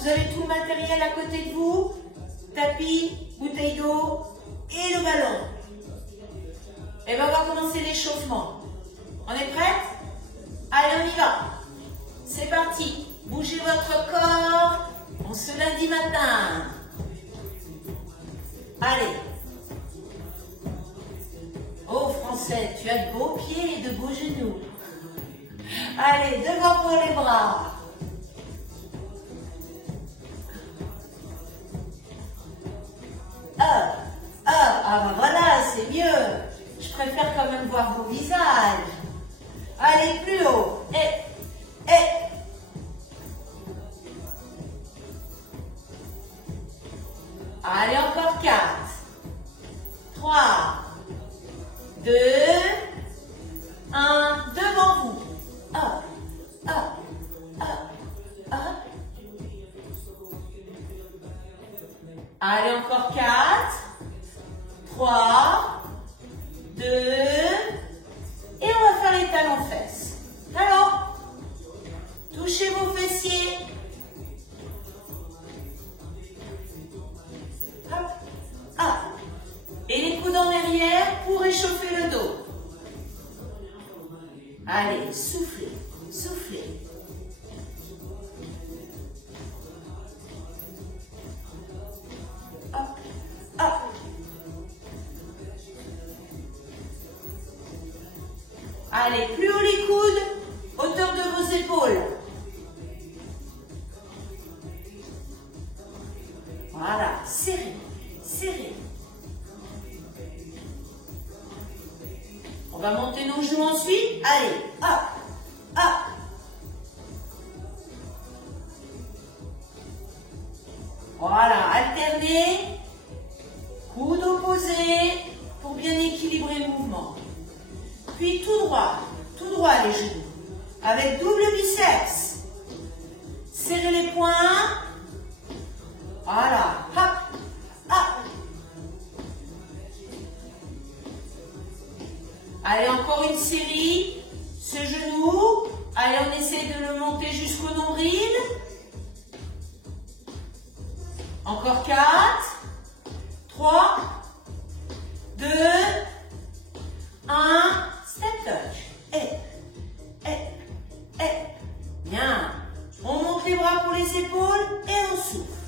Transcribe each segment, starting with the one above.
Vous avez tout le matériel à côté de vous. Tapis, bouteille d'eau et le ballon. Et bien, on va commencer l'échauffement. On est prête? Allez, on y va. C'est parti. Bougez votre corps en ce lundi matin. Allez. Oh, Français, tu as de beaux pieds et de beaux genoux. Allez, devant pour les bras. Ah ben voilà, c'est mieux. Je préfère quand même voir vos visages. Allez, plus haut. Allez, encore 4, 3, 2, 1, devant vous. Allez, encore 4, 3, 2, et on va faire les talons-fesses. Talons, touchez vos fessiers. Et les coudes en arrière pour échauffer le dos. Allez, soufflez, soufflez. Allez, plus haut les coudes, hauteur de vos épaules. Voilà, serrez, serrez. On va monter nos genoux ensuite. Allez, hop. Voilà, alternez. Coudes opposés pour bien équilibrer le mouvement. Puis tout droit les genoux. Avec double biceps. Serrez les poings. Voilà, hop. Allez, encore une série. Ce genou. Allez, on essaie de le monter jusqu'au nombril. Encore 4, 3, 2, 1. Step touch. Bien. On monte les bras pour les épaules et on souffle.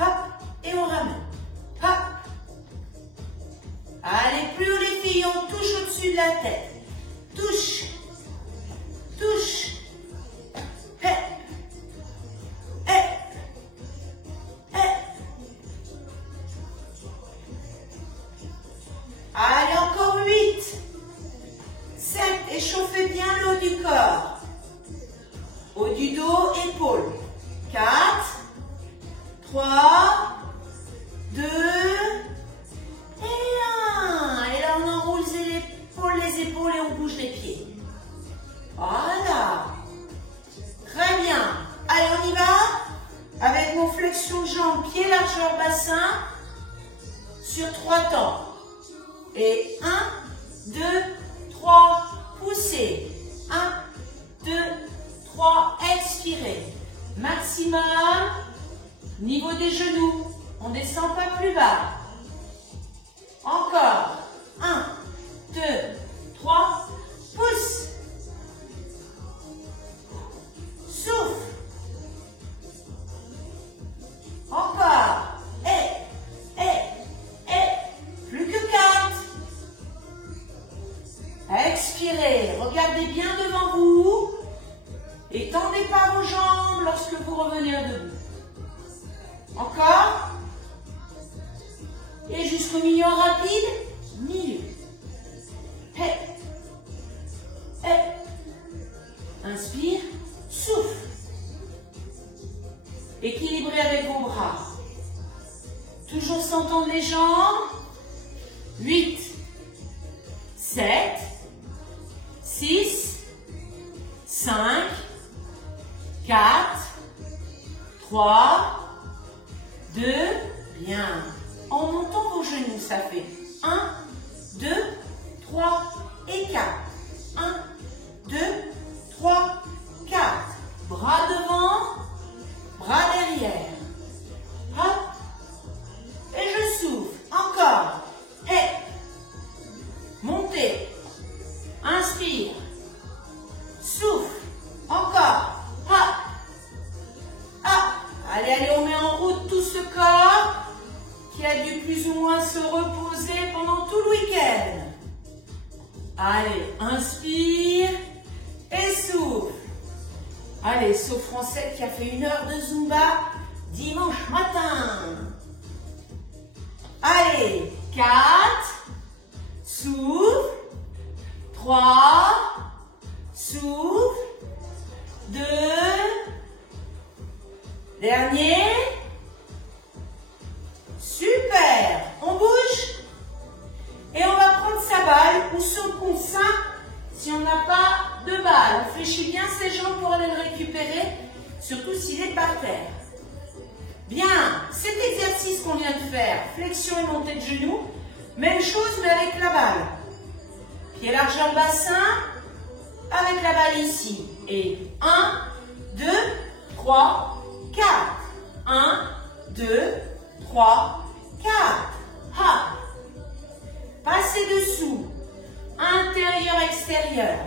Hop, et on ramène. Hop. Allez, plus haut les filles, on touche au-dessus de la tête. Touche. Touche. Allez, encore 8. 7. Échauffez bien le haut du corps. Haut du dos, épaules. 4, 3, 2, et 1. Et là, on enroule les épaules et on bouge les pieds. Voilà. Très bien. Allez, on y va. Avec mon flexion de jambes, pied largeur bassin, sur 3 temps. Et 1, 2, 3, poussez. 1, 2, 3, expirez. Maximum, niveau des genoux. On ne descend pas plus bas. Encore. 1, 2, 3, pousse. Souffle. Encore. Plus que 4. Expirez. Regardez bien devant vous. Et tendez pas vos jambes lorsque vous revenez au debout. Encore. Et jusqu'au milieu rapide. Milieu. Inspire. Souffle. Équilibrez avec vos bras. Toujours sans tendre les jambes. 8, 7, 6, 5, 4, 3, 2, bien. En montant vos genoux, ça fait 1, 2, 3 et 4. 1, 2, 3, 4. Bras devant. qui a dû plus ou moins se reposer pendant tout le week-end. Allez, inspire et souffle. Allez, sauf Français qui a fait 1 heure de Zumba dimanche matin. Allez, 4, souffle, 3, souffle, 2, dernier. Super, on bouge et on va prendre sa balle ou son coussin si on n'a pas de balle. On fléchit bien ses jambes pour aller le récupérer, surtout s'il est par terre. Bien, cet exercice qu'on vient de faire, flexion et montée de genoux, même chose mais avec la balle. Pied largeur bassin, avec la balle ici. Et 1, 2, 3, 4. 1, 2, 3, 4. Ha. Passez dessous. Intérieur, extérieur.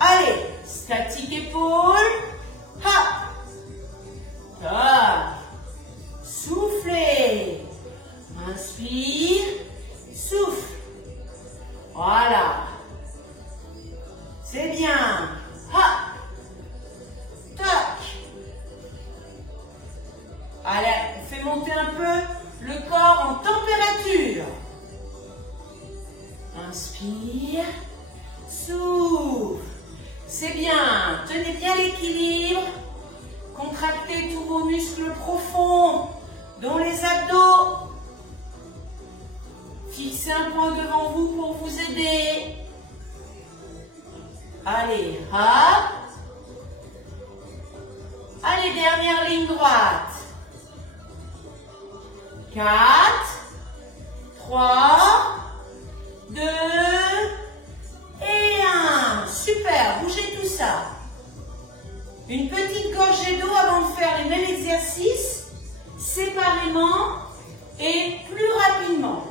Allez, statique épaule. Ha. Tac. Soufflez. Inspire. Souffle. Voilà. C'est bien. Ha. Tac. Allez, on fait monter un peu le corps en température. Inspire. Souffle. C'est bien. Tenez bien l'équilibre. Contractez tous vos muscles profonds, dont les abdos. Fixez un point devant vous pour vous aider. Allez, hop. Allez, dernière ligne droite. 4, 3, 2 et 1. Super, bougez tout ça. Une petite gorgée d'eau avant de faire les mêmes exercices, séparément et plus rapidement.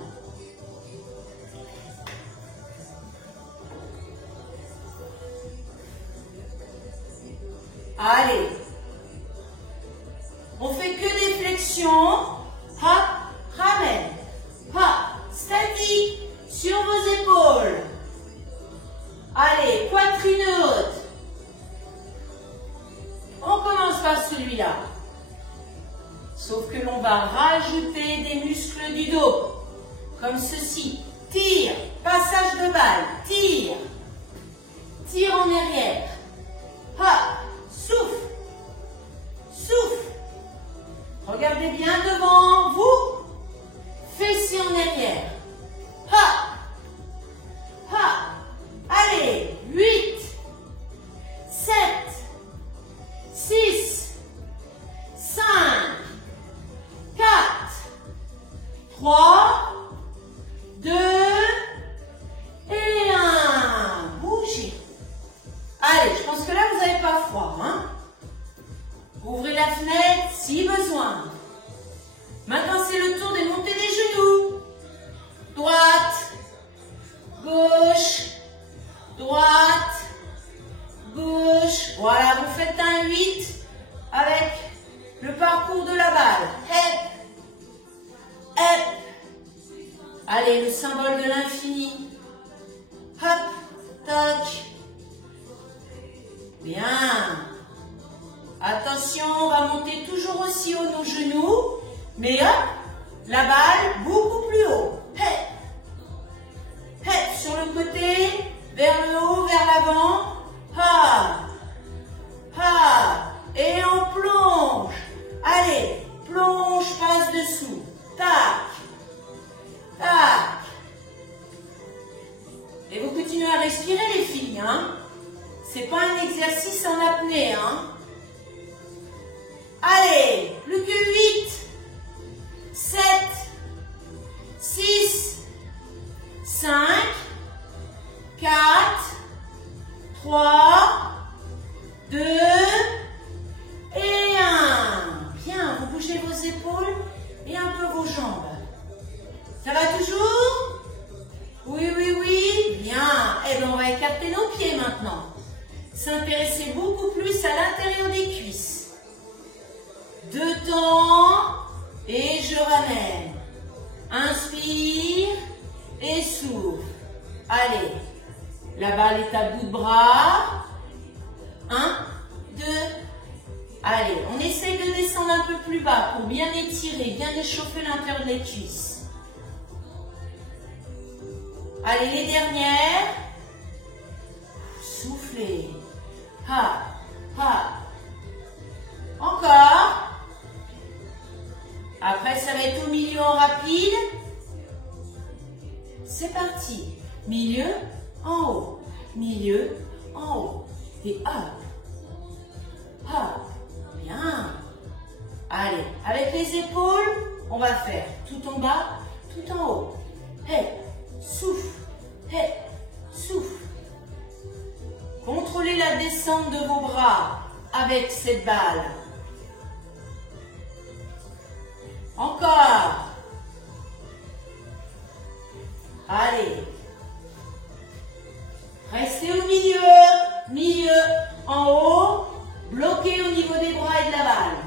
Allez. On fait que des flexions. Hop, ramène. Hop, statique sur vos épaules. Allez, poitrine haute. On commence par celui-là. Sauf que l'on va rajouter des muscles du dos. Comme ceci. Tire, passage de balle, tire. Tire en arrière. Hop, souffle. Souffle. Regardez bien devant vous. Fessez en arrière. Hop. Hop. Allez, 8, 7, 6, 5, 4, 3, 2 et 1. Bougez. Allez, je pense que là, vous n'avez pas froid, hein? Ouvrez la fenêtre si besoin. Maintenant, c'est le tour des montées des genoux. Droite, gauche, droite, gauche. Voilà, vous faites un 8 avec le parcours de la balle. Hep, hep. Allez, le symbole de l'infini. Hop, toc. Bien. Attention, on va monter toujours aussi haut nos genoux, mais hop, la balle beaucoup plus haut. Hep, hep, sur le côté, vers le haut, vers l'avant. Hop, hop, et on plonge. Allez, plonge, passe dessous. Tac, tac. Et vous continuez à respirer les filles, hein. C'est pas un exercice en apnée, hein. Allez, plus que 8, 7, 6, 5, 4, 3, 2 et 1. Bien, vous bougez vos épaules et un peu vos jambes. Ça va toujours? Oui, oui, oui. Bien. Eh bien, on va écarter nos pieds maintenant. S'intéresser beaucoup plus à l'intérieur des cuisses. 2 temps et je ramène. inspire et souffle. Allez, la balle est à bout de bras. 1, 2. Allez, on essaye de descendre un peu plus bas pour bien étirer, bien échauffer l'intérieur des cuisses. Allez, les dernières. Soufflez. Ha, ha. Encore. Après, ça va être au milieu en rapide. C'est parti. Milieu, en haut. Milieu, en haut. Et hop. Hop. Bien. Allez, avec les épaules, on va faire tout en bas, tout en haut. Hey, souffle. Hey, souffle. Contrôlez la descente de vos bras avec cette balle. Encore. Allez. Restez au milieu. Milieu en haut. Bloqué au niveau des bras et de la balle.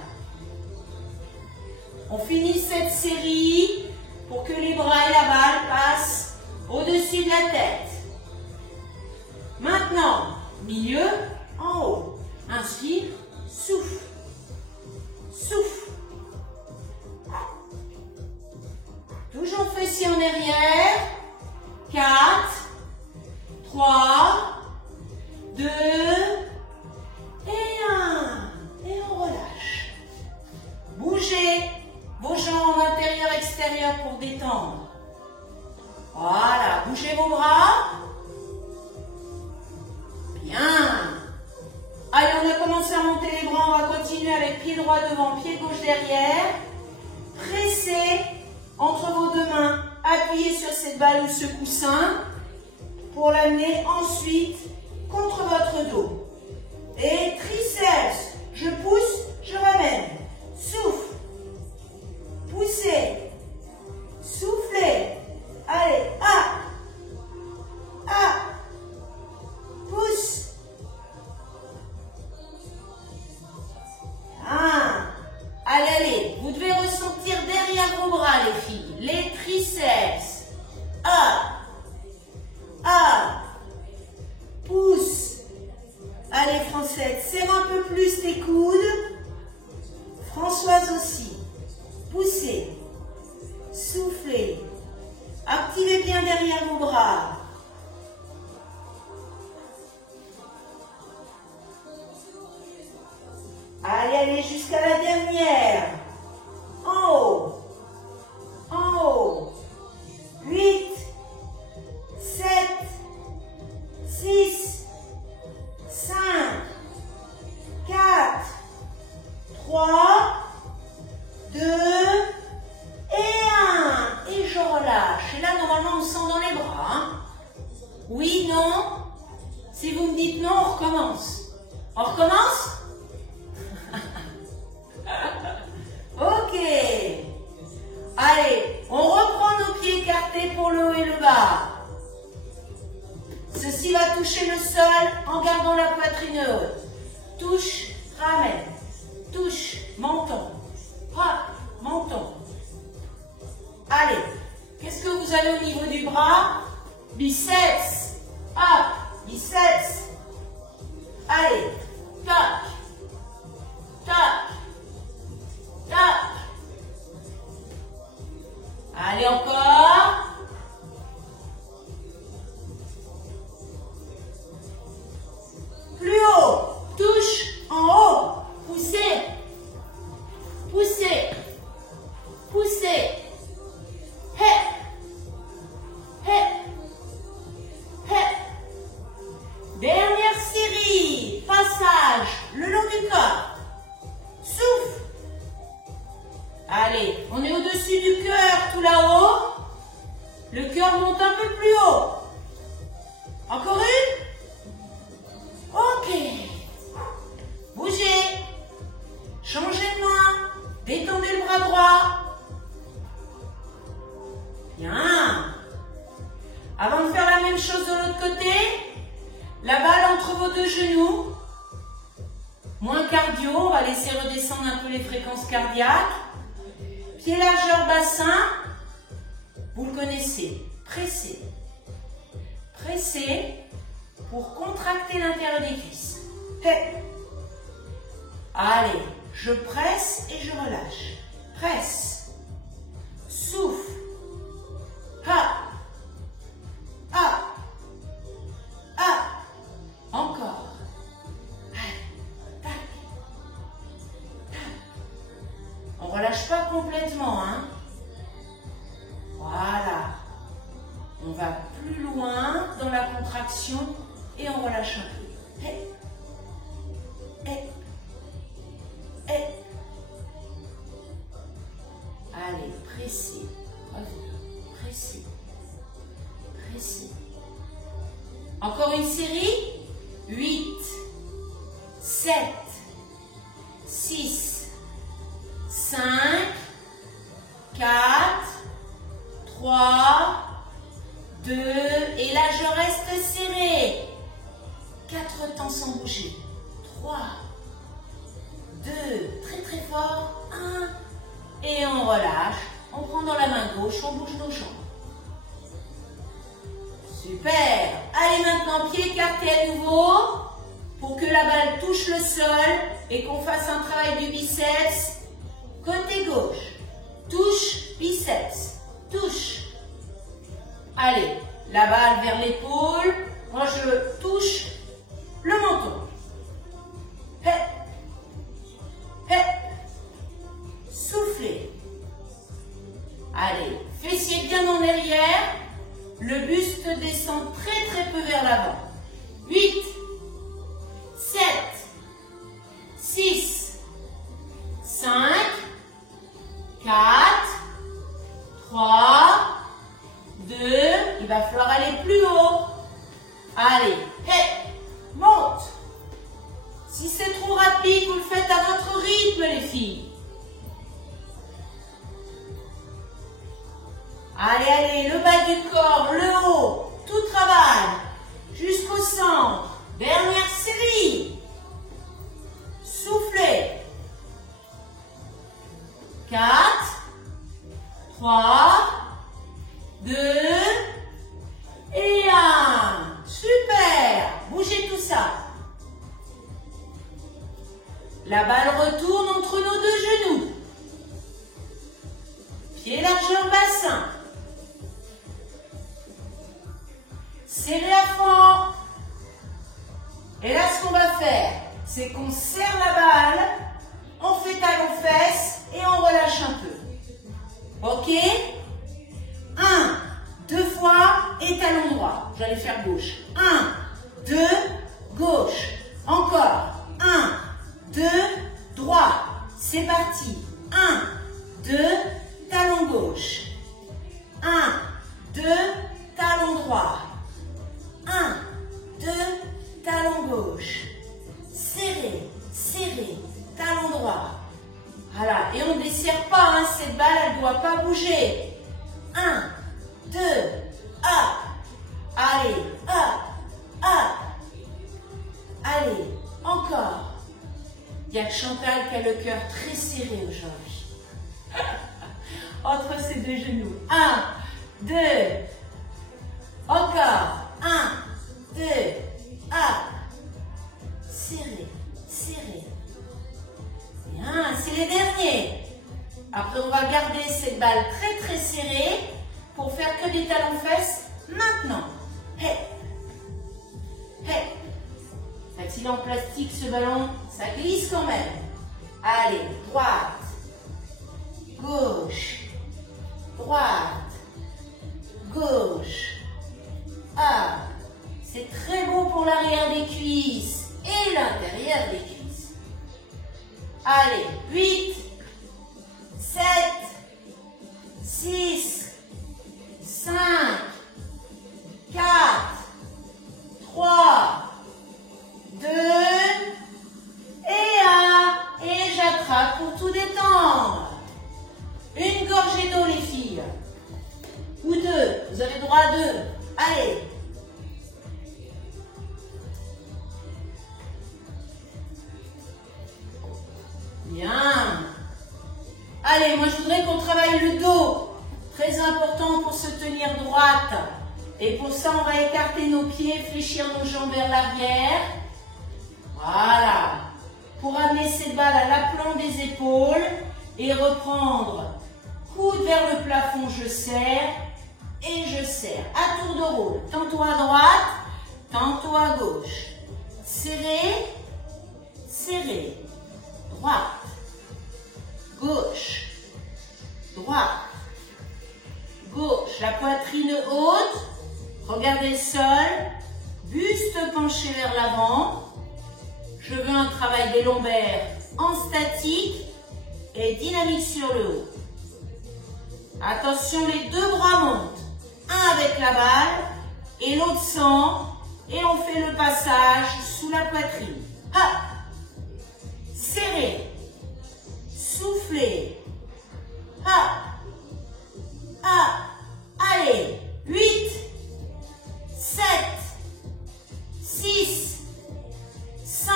On finit cette série pour que les bras et la balle passent au-dessus de la tête. Maintenant, milieu en haut. Inspire, souffle. Souffle. Toujours fessiers en arrière. 4, 3, 2, et 1. Et on relâche. Bougez vos jambes intérieur-extérieur pour détendre. Voilà, bougez vos bras. Bien. Allez, on a commencé à monter les bras. On va continuer avec pied droit devant, pied gauche derrière. Pressez entre vos deux mains. Appuyez sur cette balle ou ce coussin pour l'amener ensuite contre votre dos. Et triceps. Je pousse, je ramène. Souffle. Poussez. Soufflez. Allez, pousse. Allez, vous devez ressentir derrière vos bras, les filles, les triceps. Pousse. Allez, Francette, serre un peu plus tes coudes. Françoise aussi. Poussez. Soufflez. Activez bien derrière vos bras. Allez, jusqu'à la dernière. En haut. En haut. 8, 7, 6, 5, 4, 3, 2, et 1. Et je relâche. Et là, normalement, on sent dans les bras. Hein? Oui, non? Si vous me dites non, on recommence. On recommence? Ok. Allez, on reprend nos pieds écartés pour le haut et le bas. Ceci va toucher le sol en gardant la poitrine haute. Touche, ramène. Touche, menton. Menton. Allez, qu'est-ce que vous avez au niveau du bras? Biceps. Hop, biceps. Allez, tac. Tac. Tac. Allez, encore. Plus haut. Touche en haut. Poussez. Poussez. Poussez. Hé. Hé. Hé. Dernière série. Passage le long du corps. Souffle. Allez, on est au-dessus du cœur, tout là-haut. Le cœur monte un peu plus haut. Encore une? Ok. Bougez. Changez de main. Détendez le bras droit. Bien. Avant de faire la même chose de l'autre côté, la balle entre vos deux genoux. Moins cardio, on va laisser redescendre un peu les fréquences cardiaques. Pied largeur bassin. Vous le connaissez, pressez. Pressez pour contracter l'intérieur des cuisses. Hey. Allez, je presse et je relâche. Presse. Souffle. Ha. Ah. Ah. Encore. Allez. Tac. Tac. On ne relâche pas complètement, hein. Voilà. On va plus loin dans la contraction et on relâche un peu. Hey. Hey. Hey. Allez, pressez. Revenez. Pressez. Pressez. Encore une série. 8, 7, 6, 5, 4, 3, 2, et là je reste serré. 4 temps sans bouger. 3, 2, très très fort. 1, et on relâche. On prend dans la main gauche, on bouge nos jambes. Super. Allez, maintenant, pied écarté à nouveau pour que la balle touche le sol et qu'on fasse un travail du biceps. Côté gauche. Touche, biceps. Touche. Allez, la balle vers l'épaule. Moi, je touche le menton. Hep. Hep. Soufflez. Allez, fessiers bien en arrière. Le buste descend très très peu vers l'avant. 8, 7, 6, 5, 4, 3, 2, il va falloir aller plus haut. Allez, hey, monte. Si c'est trop rapide, vous le faites à votre rythme les filles. Allez, allez, le bas du corps, le haut, tout travail, jusqu'au centre. Dernière série. Soufflez. 4, 3, 2, et 1. Super. Bougez tout ça. La balle retourne entre nos deux genoux. Pied largeur bassin. Serrez à fond. Et là, ce qu'on va faire, c'est qu'on serre la balle, on fait talon-fesse et on relâche un peu. Ok? 1, 2 fois et talon droit. J'allais faire gauche. 1, 2, gauche. Encore. 1, 2, droit. C'est parti. 1, 2, talon gauche. 1, 2, talon droit. 1, 2, talon gauche. Serré, serré, talon droit. Voilà, et on ne desserre pas, hein, cette balle, elle ne doit pas bouger. 1, 2, ah. Allez, ah, ah. Allez, encore. Il y a que Chantal qui a le cœur très serré aujourd'hui. Entre ses deux genoux. 1, 2, encore. 1, 2, ah. Serré, serré. Bien, c'est les derniers. Après, on va garder cette balle très très serrée pour faire que des talons-fesses maintenant. Hey. Hey. Est-il en plastique ce ballon? Ça glisse quand même. Allez, droite, gauche, droite, gauche. Ah, c'est très bon pour l'arrière des cuisses et l'intérieur des cuisses. Allez, 8, 7, 6, 5, 4, 3, 2, et 1. Et j'attrape pour tout détendre. Une gorgée d'eau les filles. Ou 2, vous avez droit à 2. Allez. Bien. Allez, moi je voudrais qu'on travaille le dos. Très très important pour se tenir droite. Et pour ça, on va écarter nos pieds, fléchir nos jambes vers l'arrière. Voilà. Pour amener cette balle à l'aplomb des épaules et reprendre coude vers le plafond, je serre et je serre. À tour de rôle, tantôt à droite, tantôt à gauche. Serré, serré, droite, gauche, droite, gauche. La poitrine haute, regardez le sol, buste penché vers l'avant. Je veux un travail des lombaires en statique et dynamique sur le haut. Attention, les deux bras montent. Un avec la balle et l'autre sans. Et on fait le passage sous la poitrine. Hop. Serrez. Soufflez. Hop. Hop. Allez. 8, 7, 6, 5,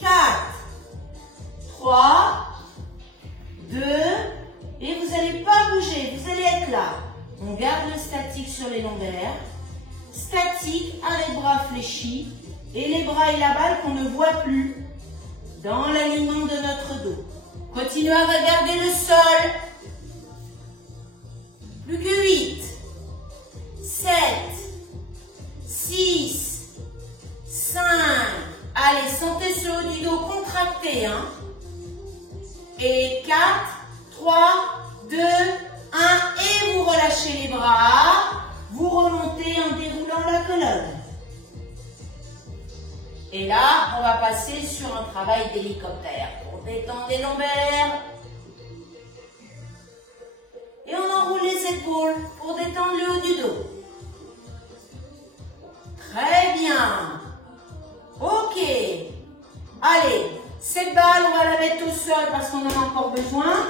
4, 3, 2, et vous n'allez pas bouger, vous allez être là. On garde le statique sur les lombaires, statique avec bras fléchis, et les bras et la balle qu'on ne voit plus dans l'alignement de notre dos. Continuez à regarder le sol. Plus que 8, 7, 6, 5, allez, sentez ce haut du dos contracté, hein. Et 4, 3, 2, 1, et vous relâchez les bras, vous remontez en déroulant la colonne. Et là, on va passer sur un travail d'hélicoptère pour détendre les lombaires. Et on enroule les épaules pour détendre le haut du dos. Très bien. Ok. Allez, cette balle, on va la mettre au sol parce qu'on en a encore besoin.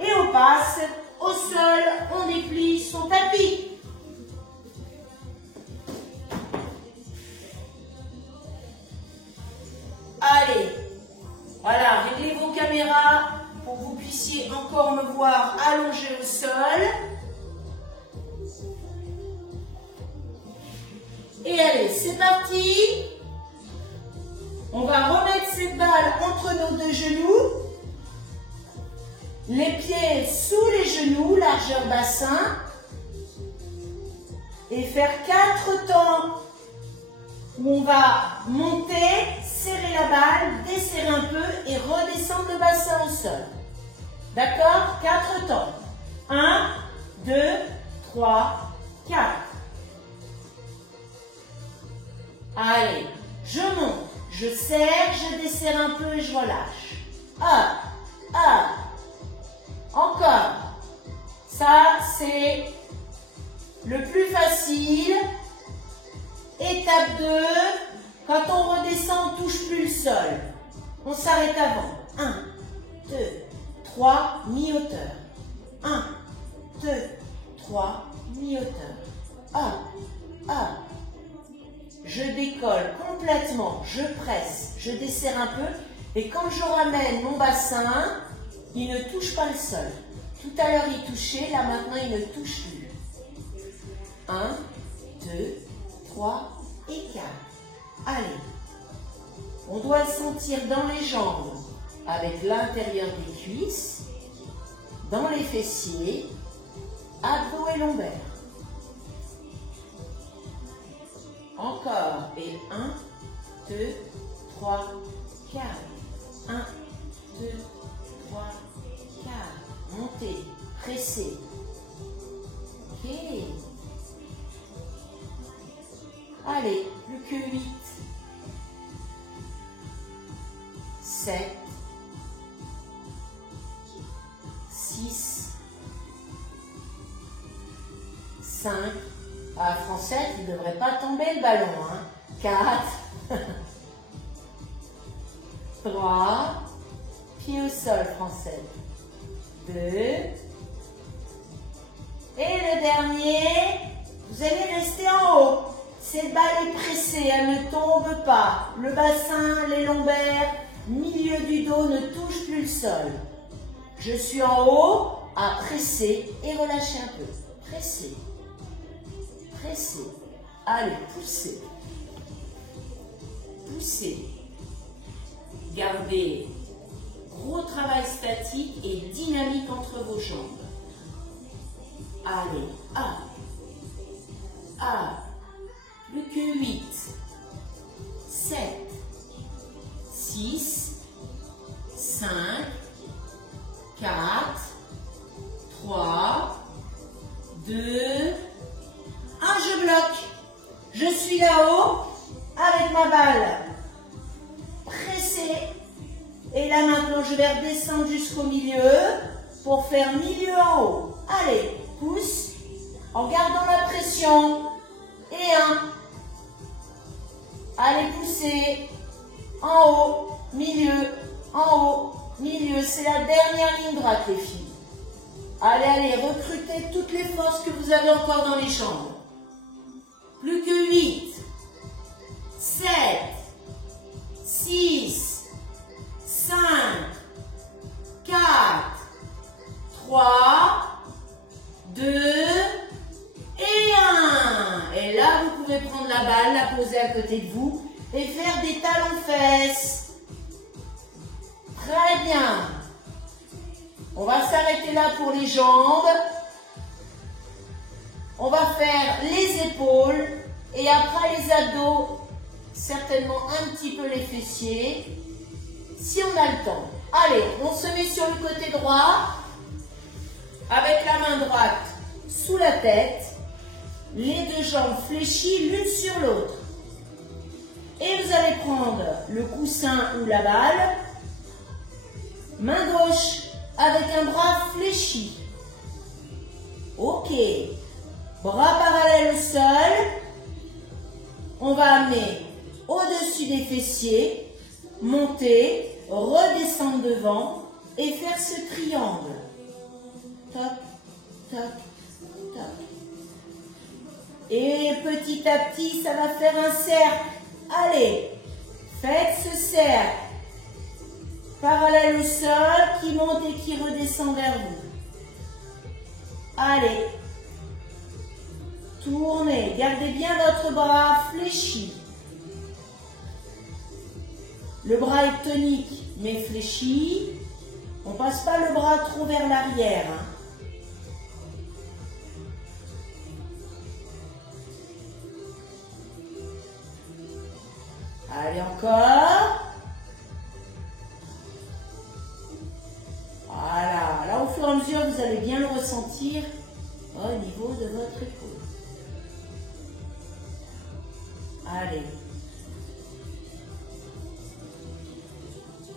Et on passe au sol, on déplie son tapis. Allez, voilà, réglez vos caméras pour que vous puissiez encore me voir allongé au sol. Et allez, c'est parti. On va remettre cette balle entre nos deux genoux. Les pieds sous les genoux, largeur bassin. Et faire 4 temps où on va monter, serrer la balle, desserrer un peu et redescendre le bassin au sol. D'accord? 4 temps. 1, 2, 3, 4. Allez, je monte, je serre, je desserre un peu et je relâche. Hop, hop. Encore. Ça, c'est le plus facile. Étape 2. Quand on redescend, on ne touche plus le sol. On s'arrête avant. 1, 2, 3, mi-hauteur. 1, 2, 3, mi-hauteur. Hop, hop. Je décolle complètement, je presse, je desserre un peu. Et quand je ramène mon bassin, il ne touche pas le sol. Tout à l'heure, il touchait, là maintenant, il ne touche plus. 1, 2, 3 et 4. Allez. On doit le sentir dans les jambes, avec l'intérieur des cuisses, dans les fessiers, abdos et lombaires. Encore. Et 1, 2, 3, 4. 1, 2, 3, 4. Montez, pressez. Ok. Allez, plus que 8. 7. 6. 5. Ah, Français, il ne devrait pas tomber le ballon. Hein. 4. 3. Pied au sol, Français. 2. Et le dernier, vous allez rester en haut. Cette balle est pressée, elle ne tombe pas. Le bassin, les lombaires, milieu du dos ne touche plus le sol. Je suis en haut à presser et relâcher un peu. Pressez. Pressez. Allez, poussez. Poussez. Gardez gros travail statique et dynamique entre vos jambes. Allez, plus que 8, 7, 6, 5, 4, 3, 2, 1, je bloque. Je suis là-haut avec ma balle pressée. Et là maintenant, je vais redescendre jusqu'au milieu pour faire milieu en haut. Allez, pousse en gardant la pression. Et 1. Allez, poussez. En haut, milieu, en haut, milieu. C'est la dernière ligne droite, les filles. Allez, recrutez toutes les forces que vous avez encore dans les jambes. Plus que 8, 7, 6, 5, 4, 3, 2 et 1. Et là, vous pouvez prendre la balle, la poser à côté de vous et faire des talons-fesses. Très bien. On va s'arrêter là pour les jambes. On va faire les épaules et après les abdos, certainement un petit peu les fessiers, si on a le temps. Allez, on se met sur le côté droit, avec la main droite sous la tête, les deux jambes fléchies l'une sur l'autre. Et vous allez prendre le coussin ou la balle, main gauche avec un bras fléchi. Ok. Bras parallèles au sol. On va amener au-dessus des fessiers, monter, redescendre devant et faire ce triangle. Toc, toc, toc. Et petit à petit, ça va faire un cercle. Allez, faites ce cercle. Parallèle au sol, qui monte et qui redescend vers vous. Allez. Tournez, gardez bien votre bras fléchi. Le bras est tonique mais fléchi. On ne passe pas le bras trop vers l'arrière. Allez, encore. Voilà. Là, au fur et à mesure, vous allez bien le ressentir au niveau de votre épaule. Allez.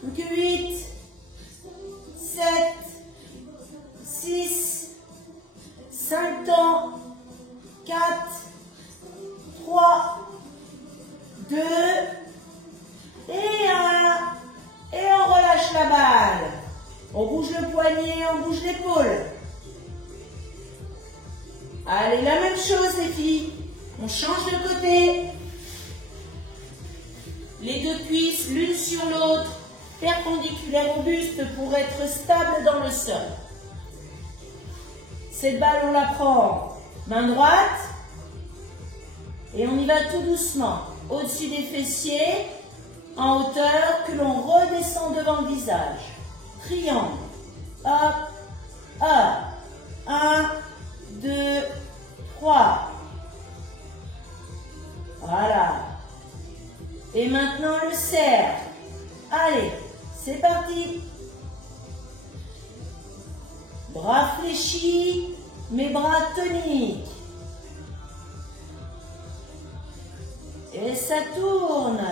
Plus que 8, 7, 6, 5 temps, 4, 3, 2, et 1. Et on relâche la balle. On bouge le poignet, on bouge l'épaule. Allez, la même chose les filles. On change de côté. Les deux cuisses l'une sur l'autre, perpendiculaires au buste pour être stable dans le sol. Cette balle, on la prend main droite et on y va tout doucement. Au-dessus des fessiers, en hauteur, que l'on redescend devant le visage. Triangle. Hop, hop. 1, 2, 3. Voilà. Et maintenant le cercle. Allez, c'est parti. Bras fléchis, mes bras toniques. Et ça tourne.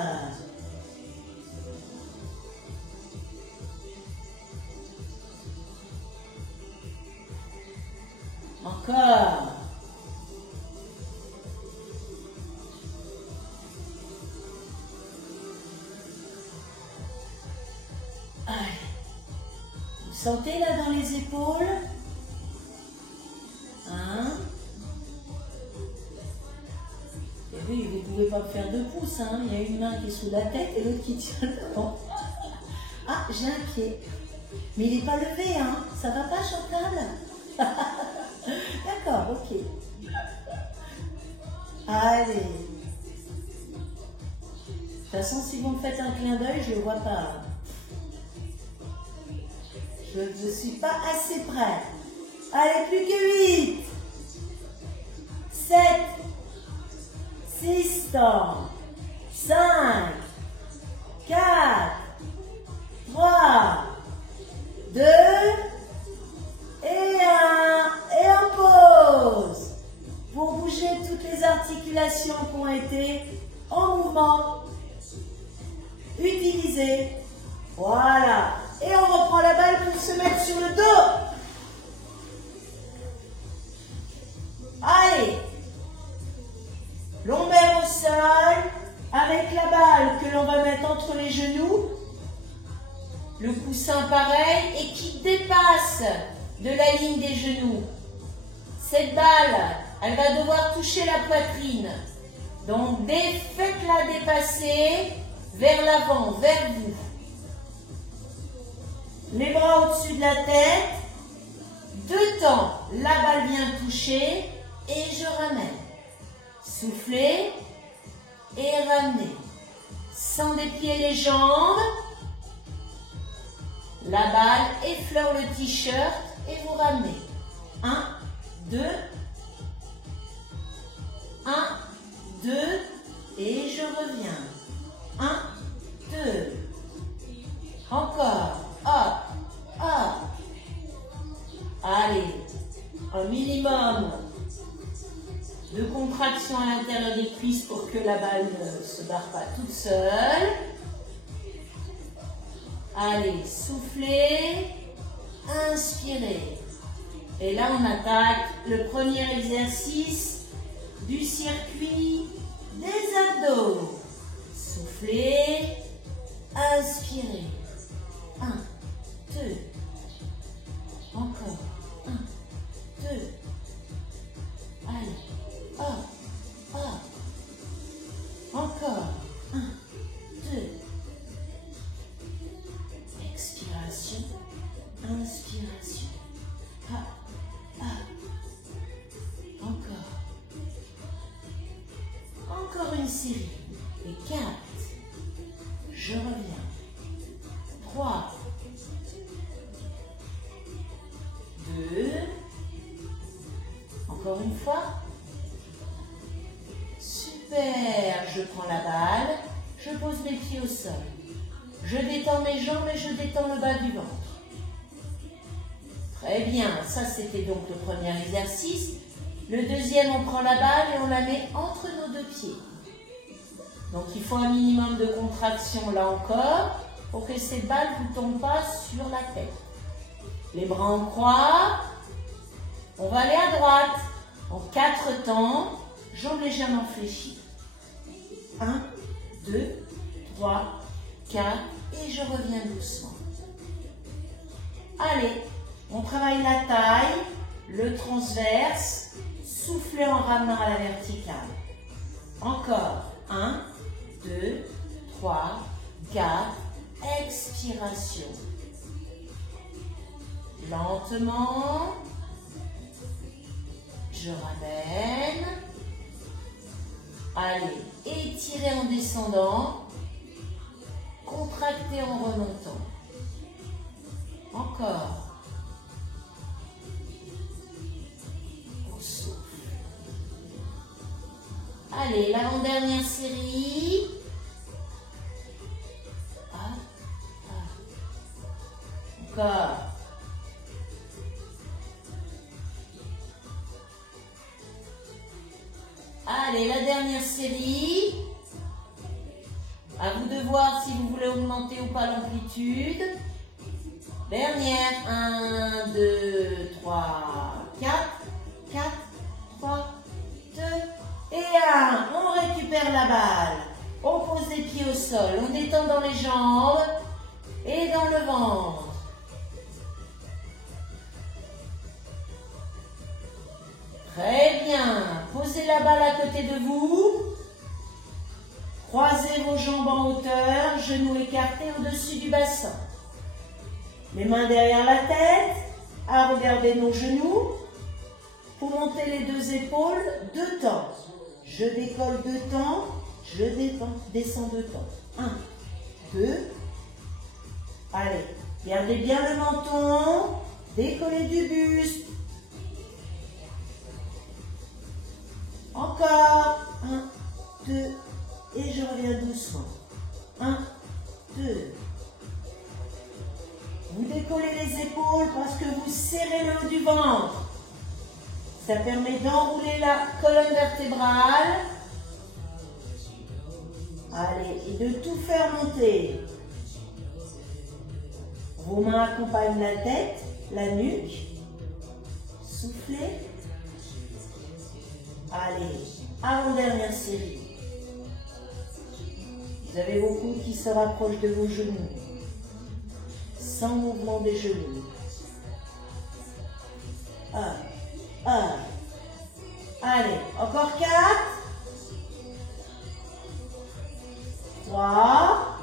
Encore. Allez. Vous sentez là dans les épaules? Et oui, vous ne pouvez pas faire deux pouces, hein. Il y a une main qui est sous la tête et l'autre qui tient devant. Ah, j'ai un pied. Mais il n'est pas levé, hein. Ça va pas, Chantal? D'accord, ok. Allez. De toute façon, si vous me faites un clin d'œil, je ne le vois pas. Je ne suis pas assez près. Allez, plus que 8. 7. 6 temps. 5. 4. 3. 2. Et 1. Et on pause. Pour bouger toutes les articulations qui ont été en mouvement. Utilisées. Voilà. Et on reprend la balle pour se mettre sur le dos. Allez. Lombaire au sol. Avec la balle que l'on va mettre entre les genoux. Le coussin pareil et qui dépasse de la ligne des genoux. Cette balle, elle va devoir toucher la poitrine. Donc, faites-la dépasser vers l'avant, vers vous. Les bras au-dessus de la tête. 2 temps, la balle vient toucher et je ramène. Soufflez et ramenez. Sans déplier les jambes. La balle effleure le t-shirt et vous ramenez. 1, 2. 1, 2. Et je reviens. 1, 2. Encore. Hop, hop. Allez. Un minimum de contraction à l'intérieur des cuisses pour que la balle ne se barre pas toute seule. Allez, soufflez, inspirez. Et là, on attaque le premier exercice du circuit des abdos. Soufflez, inspirez. 1, 2. Encore. 1, 2. Allez. Hop, hop. Encore. 1, 2. Expiration. Inspiration. Hop, hop. Encore. Encore une série. Et 4. Je reviens. 3. 2. Encore une fois. Super. Je prends la balle. Je pose mes pieds au sol. Je détends mes jambes et je détends le bas du ventre. Très bien. Ça, c'était donc le premier exercice. Le deuxième, on prend la balle et on la met entre nos 2 pieds. Donc, il faut un minimum de contraction là encore pour que ces balles ne vous tombent pas sur la tête. Les bras en croix. On va aller à droite. En 4 temps. Jambes légèrement fléchies. 1, 2, 3, 4. Et je reviens doucement. Allez, on travaille la taille, le transverse. Soufflez en ramenant à la verticale. Encore. 1, 2, 3, 4. Expiration. Lentement. Je ramène. Allez, étirez en descendant. Contractez en remontant. Encore. On souffle. Allez, l'avant-dernière série. Encore. Allez, la dernière série. À vous de voir si vous voulez augmenter ou pas l'amplitude. Dernière. 1, 2, 3, 4. 4, 3, 2 et 1. On récupère la balle. On pose les pieds au sol. On détend dans les jambes et dans le ventre. Très bien. Posez la balle à côté de vous. Croisez vos jambes en hauteur, genoux écartés au-dessus du bassin. Les mains derrière la tête, à regarder nos genoux. Pour monter les deux épaules, 2 temps. Je décolle 2 temps, je descends 2 temps. 1, 2. Allez, gardez bien le menton, décollez du buste. Encore. 1, 2. Et je reviens doucement. 1, 2. Vous décollez les épaules parce que vous serrez le haut du ventre. Ça permet d'enrouler la colonne vertébrale. Allez, et de tout faire monter. Vos mains accompagnent la tête, la nuque. Soufflez. Allez, avant-dernière série. Vous avez vos coudes qui se rapprochent de vos genoux. Sans mouvement des genoux. 1. Allez, encore 4. 3.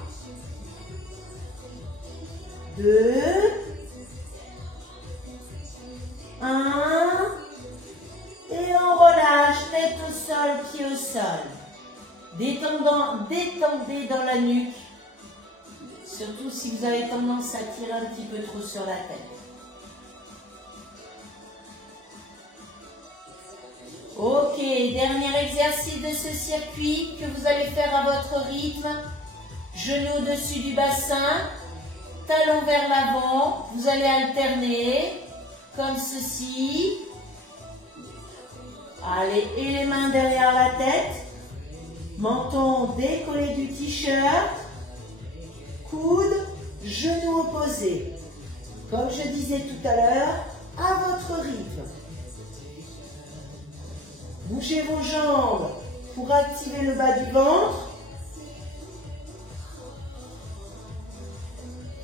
2. 1. Et on relâche, tête au sol, pied au sol. Détendez dans la nuque. Surtout si vous avez tendance à tirer un petit peu trop sur la tête. Ok, dernier exercice de ce circuit que vous allez faire à votre rythme. Genoux au-dessus du bassin, talons vers l'avant. Vous allez alterner comme ceci. Allez, et les mains derrière la tête. Menton décollé du t-shirt. Coudes, genoux opposés. Comme je disais tout à l'heure, à votre rythme. Bougez vos jambes pour activer le bas du ventre.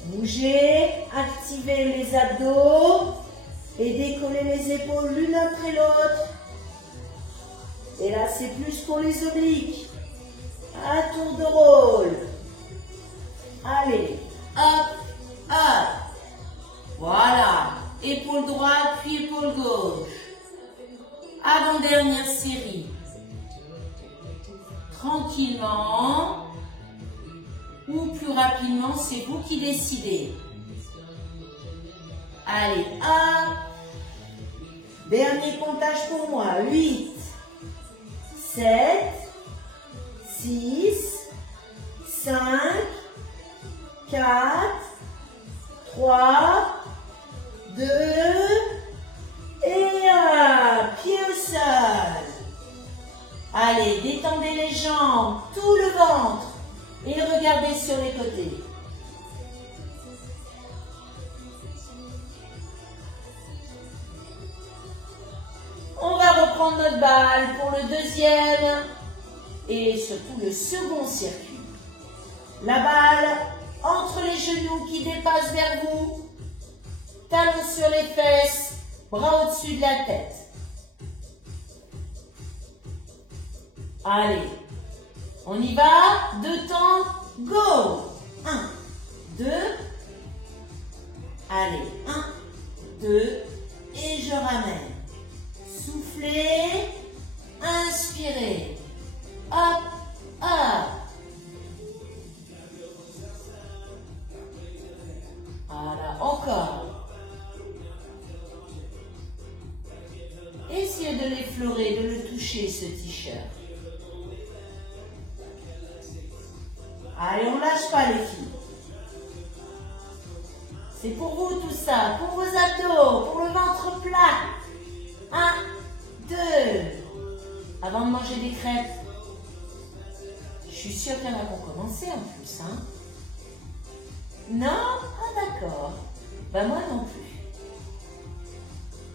Bougez, activez les abdos et décollez les épaules l'une après l'autre. Et là, c'est plus pour les obliques. À tour de rôle. Allez, hop, hop. Voilà. Épaule droite, puis épaule gauche. Avant-dernière série. Tranquillement. Ou plus rapidement, c'est vous qui décidez. Allez, hop. Dernier comptage pour moi. 8, 7, 6, 5, 4, 3, 2, et 1. Pied au sol. Allez, détendez les jambes, tout le ventre. Et regardez sur les côtés. On va reprendre notre balle pour le deuxième et surtout le second circuit. La balle entre les genoux qui dépassent vers vous. Talons sur les fesses, bras au-dessus de la tête. Allez, on y va. 2 temps, go. 1, 2. Allez, 1, 2. Et je ramène. Soufflez, inspirez. Hop, hop. Voilà, encore. Essayez de l'effleurer, de le toucher, ce t-shirt. Allez, on lâche pas les filles. C'est pour vous tout ça, pour vos abdos, pour le ventre plat. 1, 2. Avant de manger des crêpes. Je suis sûre qu'il y en a qui ont commencé en plus. Hein? Non? Ah d'accord. Ben moi non plus.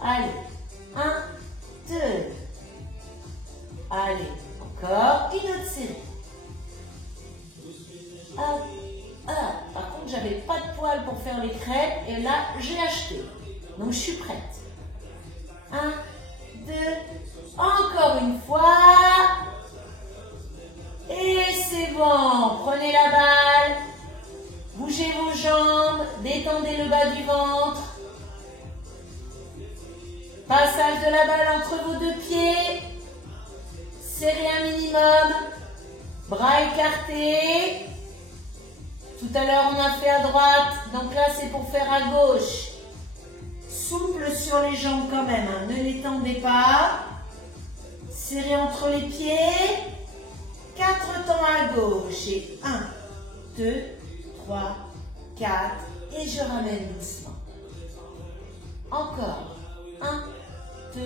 Allez. 1, 2. Allez. Encore une autre série. Hop, hop. Par contre, j'avais pas de poêle pour faire les crêpes et là, j'ai acheté. Donc, je suis prête. 1, 2. Encore une fois. Et c'est bon. Prenez la balle. Bougez vos jambes. détendez le bas du ventre. Passage de la balle entre vos deux pieds. Serrez un minimum. Bras écartés. Tout à l'heure, on a fait à droite. Donc là, c'est pour faire à gauche. Souple sur les jambes quand même. Hein. Ne les tendez pas. Serrez entre les pieds. 4 temps à gauche. Et 1, 2, 3, 4. Et je ramène doucement. Encore. 1, 2,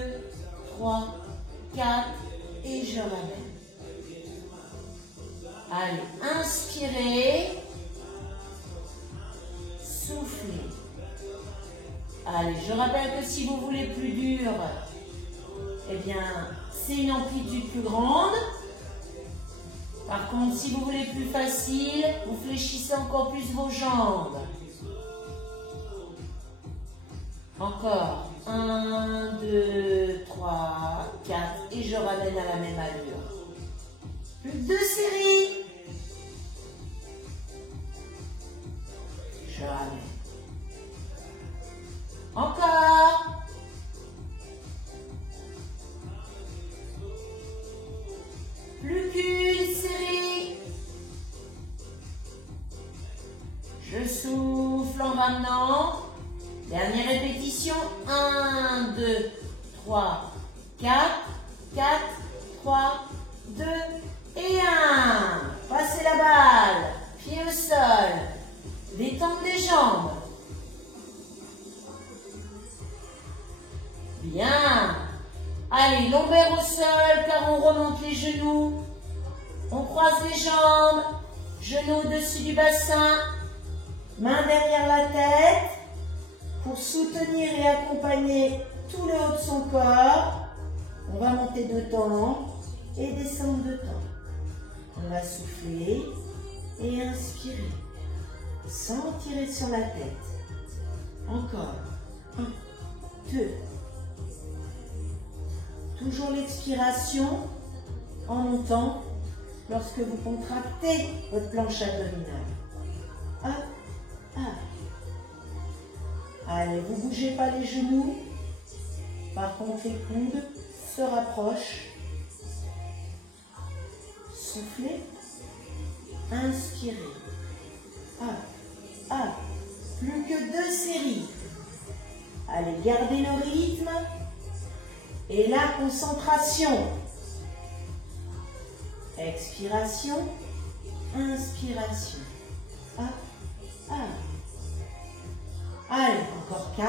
3, 4. Et je ramène. Allez, inspirez. Soufflez. Allez, je rappelle que si vous voulez plus dur, eh bien, c'est une amplitude plus grande. Par contre, si vous voulez plus facile, vous fléchissez encore plus vos jambes. Encore. 1, 2, 3, 4. Et je ramène à la même allure. Plus de 2 séries. Je ramène. Encore. Plus qu'une série. Je souffle en ramenant. Dernière répétition. 1, 2, 3, 4. 4, 3, 2 et 1. Passez la balle. Pied au sol. Détendre les jambes. Bien. Allez, lombaire au sol car on remonte les genoux. On croise les jambes. Genoux au-dessus du bassin. Main derrière la tête. Pour soutenir et accompagner tout le haut de son corps. On va monter 2 temps et descendre 2 temps. On va souffler et inspirer. Sans tirer sur la tête. Encore. 1, 2. Toujours l'expiration en montant lorsque vous contractez votre planche abdominale. Hop, hop. Allez, vous ne bougez pas les genoux. Par contre, les coudes se rapprochent. Soufflez. Inspirez. Hop, hop. Plus que 2 séries. Allez, gardez le rythme. Et la concentration. Expiration. Inspiration. Hop, hop. Allez, encore 4.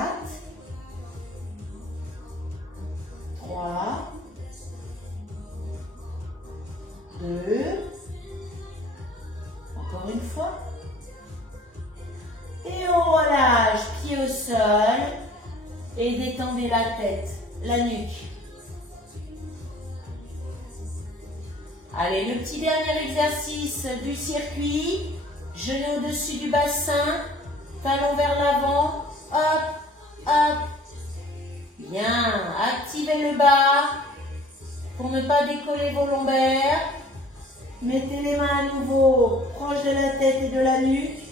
3. 2. Encore une fois. Et on relâche, pied au sol. Et détendez la tête, la nuque. Allez, le petit dernier exercice du circuit. Genoux au-dessus du bassin. Talons vers l'avant. Hop, hop. Bien. Activez le bas pour ne pas décoller vos lombaires. Mettez les mains à nouveau proches de la tête et de la nuque.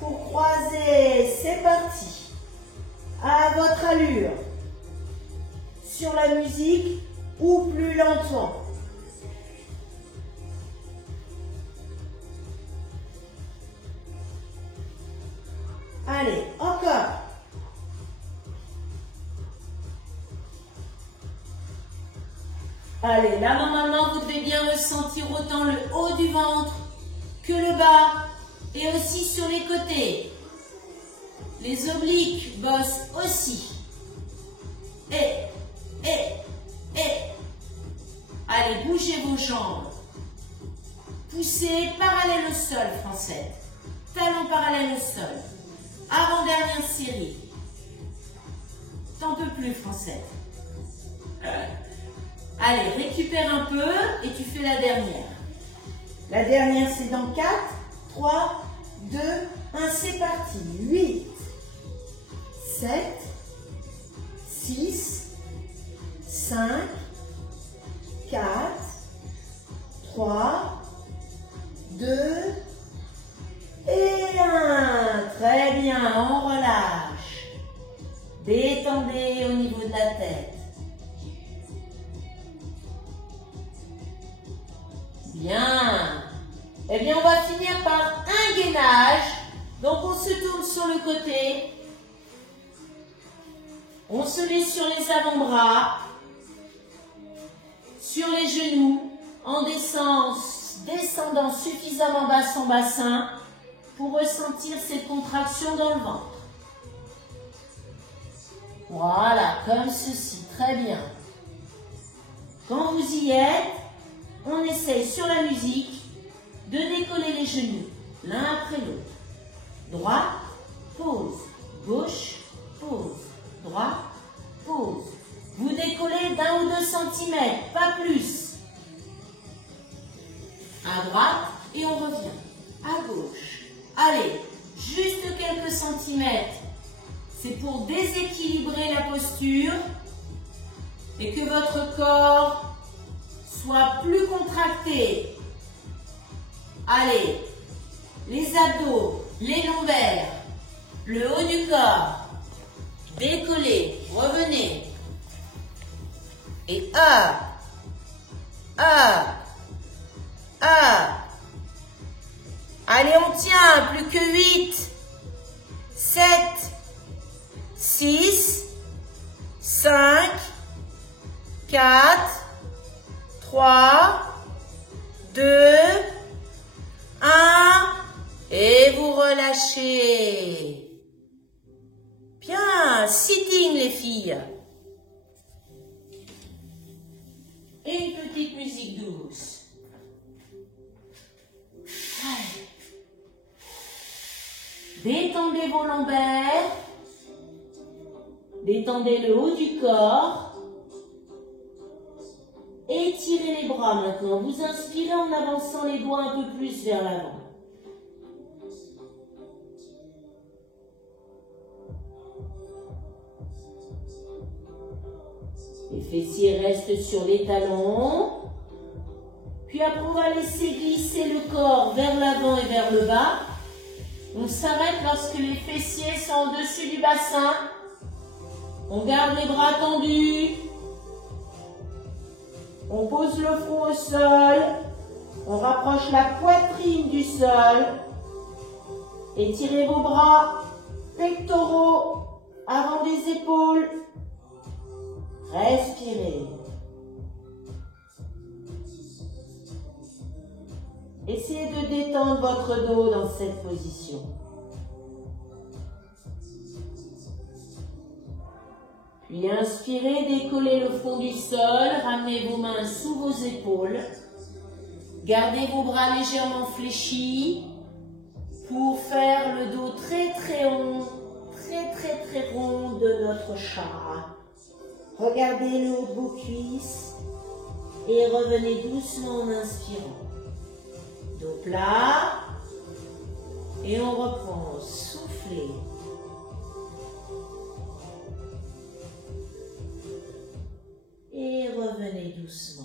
Pour croiser, c'est parti. À votre allure. Sur la musique ou plus lentement. Allez, encore. Allez, là normalement vous devez bien ressentir autant le haut du ventre que le bas et aussi sur les côtés. Les obliques bossent aussi. Et. Allez, bougez vos jambes. Poussez parallèle au sol, Français. Talons parallèles au sol. Avant-dernière série. T'en peux plus, Français. Allez, récupère un peu et tu fais la dernière. La dernière, c'est dans 4, 3, 2, 1, c'est parti. 8, 7, 6, 5, 4, 3, 2 et 1. Très bien. bien, on relâche. Détendez au niveau de la tête. Bien. Eh bien, on va finir par un gainage. Donc, on se tourne sur le côté. On se met sur les avant-bras, sur les genoux, en descendant suffisamment bas son bassin pour ressentir cette contraction dans le ventre. Voilà, comme ceci, très bien. Quand vous y êtes, on essaye sur la musique de décoller les genoux, l'un après l'autre. Droite, pause, gauche, pause, droite, pause. Vous décollez d'1 ou 2 centimètres, pas plus. À droite et on revient. À gauche. Allez, juste quelques centimètres. C'est pour déséquilibrer la posture et que votre corps soit plus contracté. Allez, les abdos, les lombaires, le haut du corps. Décollez, revenez. Et up, up, up. Allez, on tient, plus que 8, 7, 6, 5, 4, 3, 2, 1. Et vous relâchez. Bien, sitting les filles. Et une petite musique douce. Allez. Détendez vos lombaires. Détendez le haut du corps. Étirez les bras maintenant. Vous inspirez en avançant les doigts un peu plus vers l'avant. Les fessiers restent sur les talons. Puis après, on va laisser glisser le corps vers l'avant et vers le bas. On s'arrête lorsque les fessiers sont au-dessus du bassin. On garde les bras tendus. On pose le front au sol. On rapproche la poitrine du sol. Étirez vos bras pectoraux avant des épaules. Respirez. Essayez de détendre votre dos dans cette position. Puis inspirez, décollez le fond du sol, ramenez vos mains sous vos épaules. Gardez vos bras légèrement fléchis pour faire le dos très très rond, très rond de notre chat. Regardez le haut de vos cuisses et revenez doucement en inspirant. Dos plat et on reprend, soufflez. Et revenez doucement.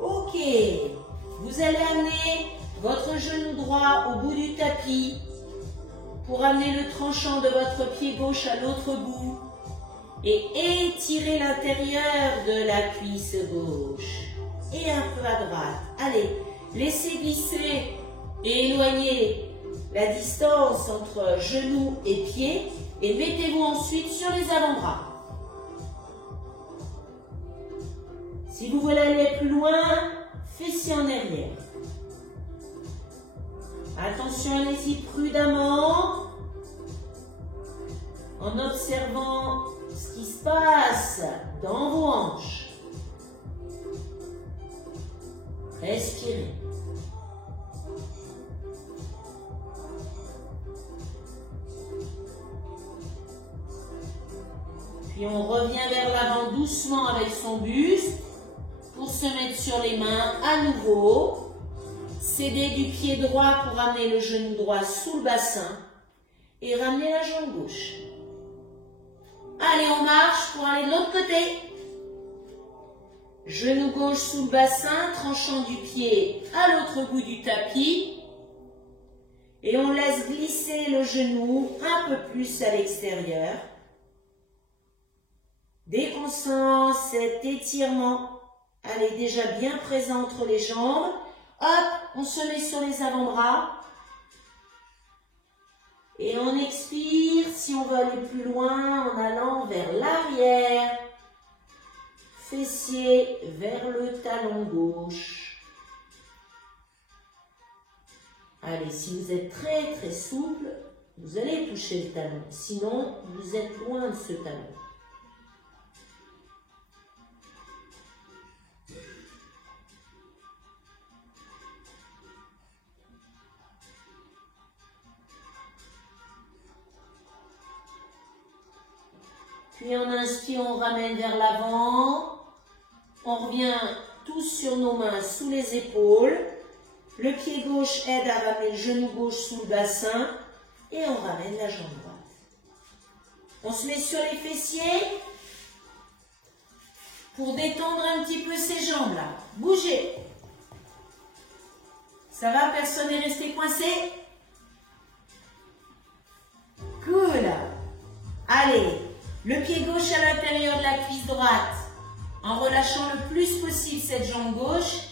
Ok, vous allez amener votre genou droit au bout du tapis pour amener le tranchant de votre pied gauche à l'autre bout et étirer l'intérieur de la cuisse gauche. Et un peu à droite. Allez, laissez glisser et éloigner la distance entre genou et pied et mettez-vous ensuite sur les avant-bras. Si vous voulez aller plus loin, fessiers en arrière. Attention, allez-y prudemment en observant ce qui se passe dans vos hanches. Respirez. Puis on revient vers l'avant doucement avec son buste pour se mettre sur les mains à nouveau. Cédez du pied droit pour ramener le genou droit sous le bassin et ramener la jambe gauche. Allez, on marche pour aller de l'autre côté. Genou gauche sous le bassin, tranchant du pied à l'autre bout du tapis. Et on laisse glisser le genou un peu plus à l'extérieur. Dès qu'on sent cet étirement, elle est déjà bien présent entre les jambes. Hop, on se met sur les avant-bras. Et on expire si on veut aller plus loin en allant vers l'arrière. Fessier vers le talon gauche. Allez, si vous êtes très très souple, vous allez toucher le talon. Sinon, vous êtes loin de ce talon. Puis on inspire, on ramène vers l'avant. On revient tous sur nos mains sous les épaules. Le pied gauche aide à ramener le genou gauche sous le bassin. Et on ramène la jambe droite. On se met sur les fessiers pour détendre un petit peu ces jambes-là. Bougez. Ça va, personne n'est resté coincé? Cool. Allez. Le pied gauche à l'intérieur de la cuisse droite, en relâchant le plus possible cette jambe gauche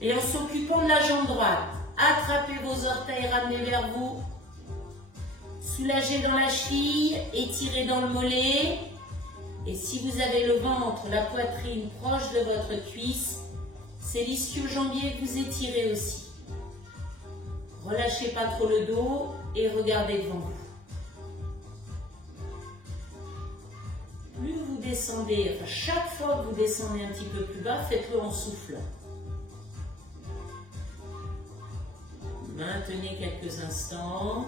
et en s'occupant de la jambe droite. Attrapez vos orteils, ramenez vers vous. Soulagez dans la cheville, étirez dans le mollet. Et si vous avez le ventre, la poitrine proche de votre cuisse, c'est l'ischio-jambier que vous étirez aussi. Relâchez pas trop le dos et regardez devant vous. Plus vous descendez, enfin chaque fois que vous descendez un petit peu plus bas, faites-le en soufflant. Maintenez quelques instants.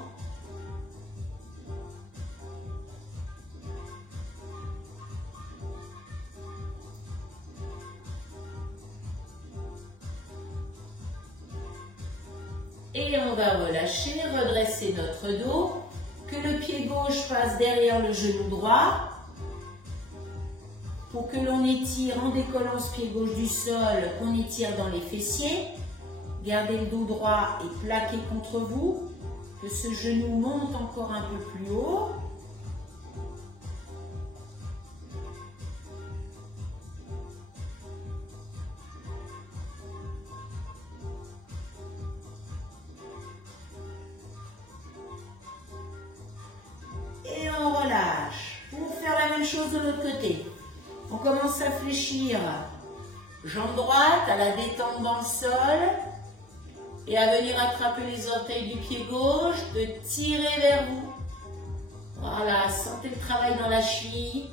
Et on va relâcher, redresser notre dos, que le pied gauche passe derrière le genou droit. Pour que l'on étire en décollant ce pied gauche du sol, on étire dans les fessiers. Gardez le dos droit et plaquez contre vous. Que ce genou monte encore un peu plus haut. Et on relâche. Pour faire la même chose de l'autre côté. On commence à fléchir, jambe droite, à la détendre dans le sol et à venir attraper les orteils du pied gauche, de tirer vers vous. Voilà, sentez le travail dans la cheville,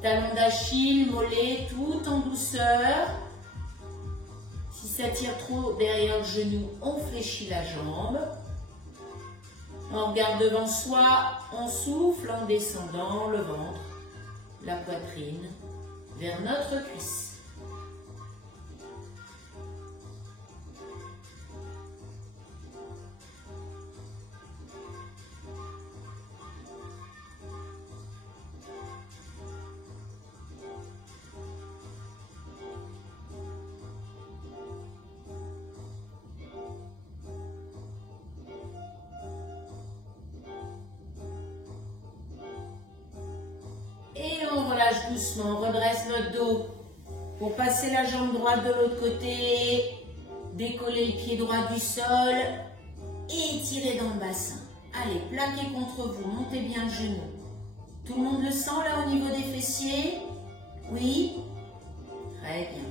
talon d'Achille, mollet, tout en douceur. Si ça tire trop derrière le genou, on fléchit la jambe. On regarde devant soi, on souffle en descendant le ventre. La poitrine vers notre cuisse. Doucement, on redresse notre dos pour passer la jambe droite de l'autre côté, décoller le pied droit du sol et étirer dans le bassin. Allez, plaquez contre vous, montez bien le genou. Tout le monde le sent là au niveau des fessiers? Oui? Très bien.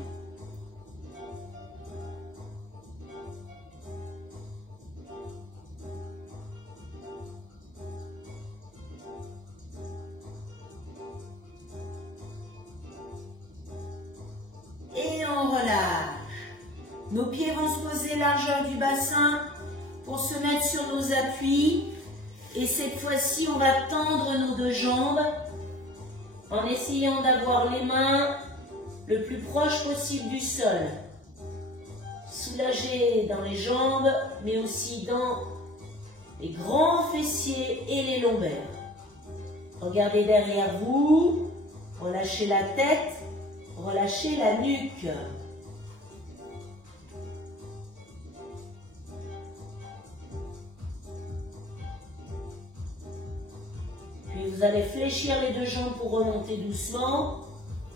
Nos pieds vont se poser largeur du bassin pour se mettre sur nos appuis. Et cette fois-ci, on va tendre nos deux jambes en essayant d'avoir les mains le plus proche possible du sol. Soulagez dans les jambes, mais aussi dans les grands fessiers et les lombaires. Regardez derrière vous, relâchez la tête, relâchez la nuque. Et vous allez fléchir les deux jambes pour remonter doucement,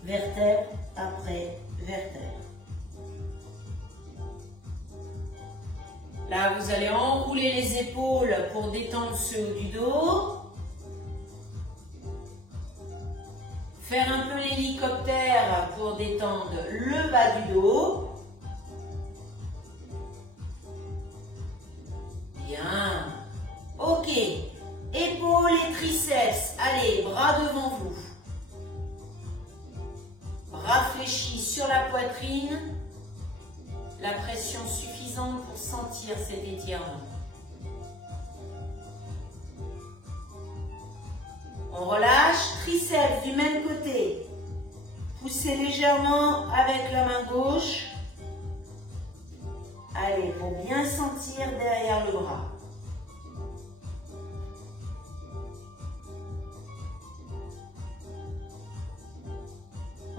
vertèbre après vertèbre. Là, vous allez enrouler les épaules pour détendre ce haut du dos. Faire un peu l'hélicoptère pour détendre le bas du dos. Bien. Ok. Épaules et triceps. Allez, bras devant vous. Bras fléchis sur la poitrine. La pression suffisante pour sentir cet étirement. On relâche, triceps du même côté. Poussez légèrement avec la main gauche. Allez, pour bien sentir derrière le bras.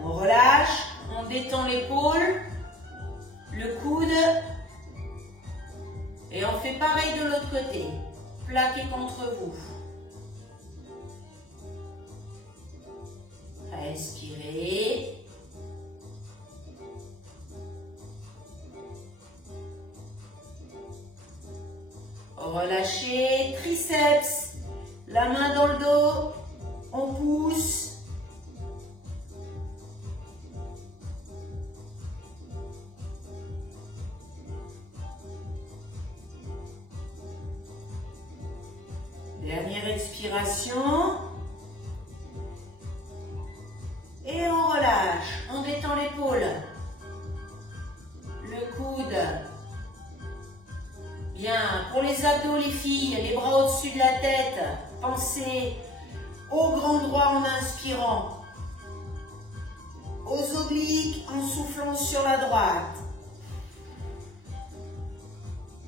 On relâche, on détend l'épaule, le coude. Et on fait pareil de l'autre côté. Plaquez contre vous. Respirez. Relâchez, triceps, la main dans le dos, on pousse. Dernière expiration. Et on relâche, on détend l'épaule, le coude. Bien, pour les abdos, les filles, les bras au-dessus de la tête, pensez au grand droit en inspirant, aux obliques en soufflant sur la droite.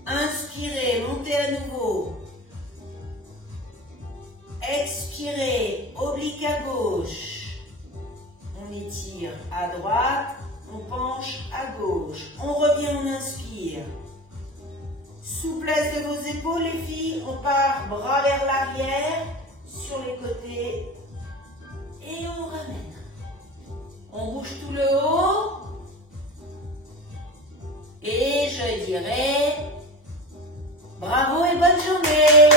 Inspirez, montez à nouveau. Expirez, oblique à gauche. On étire à droite, on penche à gauche. On revient, on inspire. Souplesse de vos épaules, les filles. On part bras vers l'arrière, sur les côtés. Et on ramène. On bouge tout le haut. Et je dirais bravo et bonne journée.